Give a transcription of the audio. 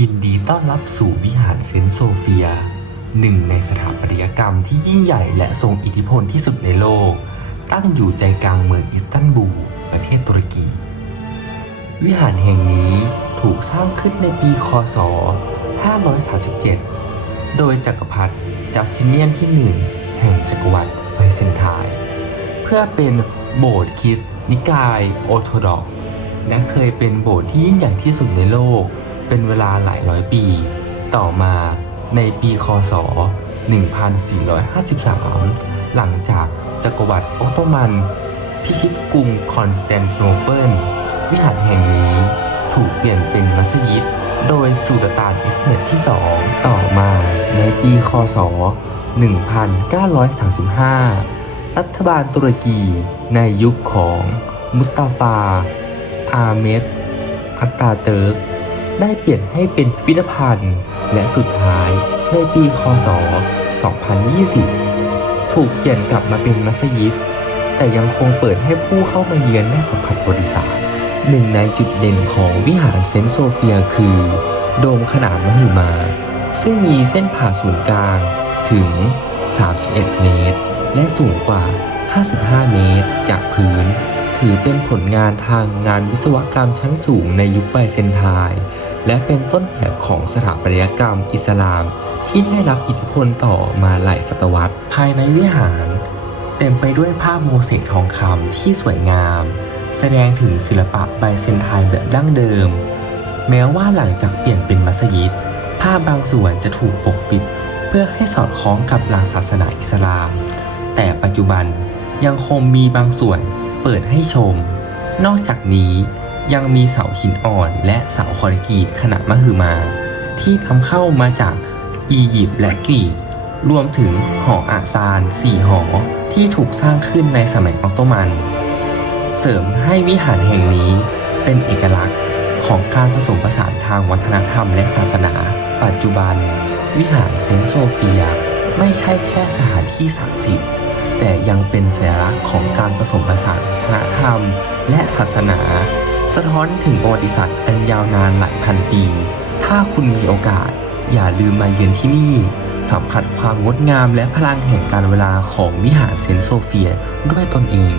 ยินดีต้อนรับสู่วิหารเซนต์โซเฟีย หนึ่งในสถาปัตยกรรมที่ยิ่งใหญ่และทรงอิทธิพลที่สุดในโลก ตั้งอยู่ใจกลางเมืองอิสตันบูล ประเทศตุรกี วิหารแห่งนี้ถูกสร้างขึ้นในปีคศ 537 โดยจักรพรรดิจัสติเนียนที่หนึ่งแห่งจักรวรรดิไบเซนไทน์เพื่อเป็นโบสถ์คริสต์นิกาย โอร์โธดอกซ์และเคยเป็นโบสถ์ที่ยิ่งใหญ่ที่สุดในโลก เป็นเวลาหลายร้อยปี ต่อมาในปีคศ 1453 หลังจากจักรวรรดิออตโตมัน พิชิตกรุงคอนสแตนติโนเปิล วิหารแห่งนี้ถูกเปลี่ยนเป็นมัสยิดโดยสุลต่านอิสเมตที่ 2 ต่อมาในปีคศ 1935 รัฐบาลตุรกีในยุคของมุตตาฟา อาเมดอักตาเติร์ก ได้เปลี่ยนให้เป็นพิพิธภัณฑ์ และสุดท้ายในปีคศ 2020 ถูกเปลี่ยนกลับมาเป็นมัสยิด แต่ยังคงเปิดให้ผู้เข้ามาเยือนได้สัมผัสประวัติศาสตร์หนึ่งในจุดเด่นของวิหารเซนโซเฟียคือ โดมขนาดมหึมา ซึ่งมีเส้นผ่าศูนย์กลางถึง 31 เมตร และสูงกว่า 55 เมตร จากพื้น ถือเป็นผลงานทางงานวิศวกรรมชั้นสูงในยุคไบเซนไทน์ และเป็นต้นแบบของสถาปัตยกรรมอิสลาม ที่ได้รับอิทธิพลต่อมาหลายศตวรรษ ภายในวิหาร เต็มไปด้วยภาพโมเสกทองคำที่สวยงาม แสดงถึงศิลปะไบเซนไทน์แบบดั้งเดิม แม้ว่าหลังจากเปลี่ยนเป็นมัสยิด ภาพบางส่วนจะถูกปกปิด เพื่อให้สอดคล้องกับหลักศาสนาอิสลาม แต่ปัจจุบันยังคงมีบางส่วนเปิดให้ชม นอกจากนี้ ยังมีเสาหินอ่อนและเสาคอนกรีตขนาดมหึมา ที่นำเข้ามาจากอียิปต์และกรีกรวมถึงหออาซานสี่หอที่ถูกสร้างขึ้นในสมัยออตโตมัน เสริมให้วิหารแห่งนี้เป็นเอกลักษณ์ของการผสมผสานทางวัฒนธรรมและศาสนา ปัจจุบัน วิหารเซนโซเฟียไม่ใช่แค่สถานที่ศักดิ์สิทธิ์แต่ยังเป็นสัญลักษณ์ของการผสมผสานวัฒนธรรม และศาสนา สะท้อนถึงประวัติศาสตร์อันยาวนานหลายพันปี ถ้าคุณมีโอกาส อย่าลืมมาเยือนที่นี่ สัมผัสความงดงามและพลังแห่งการเวลาของวิหารเซนต์โซเฟียด้วยตนเอง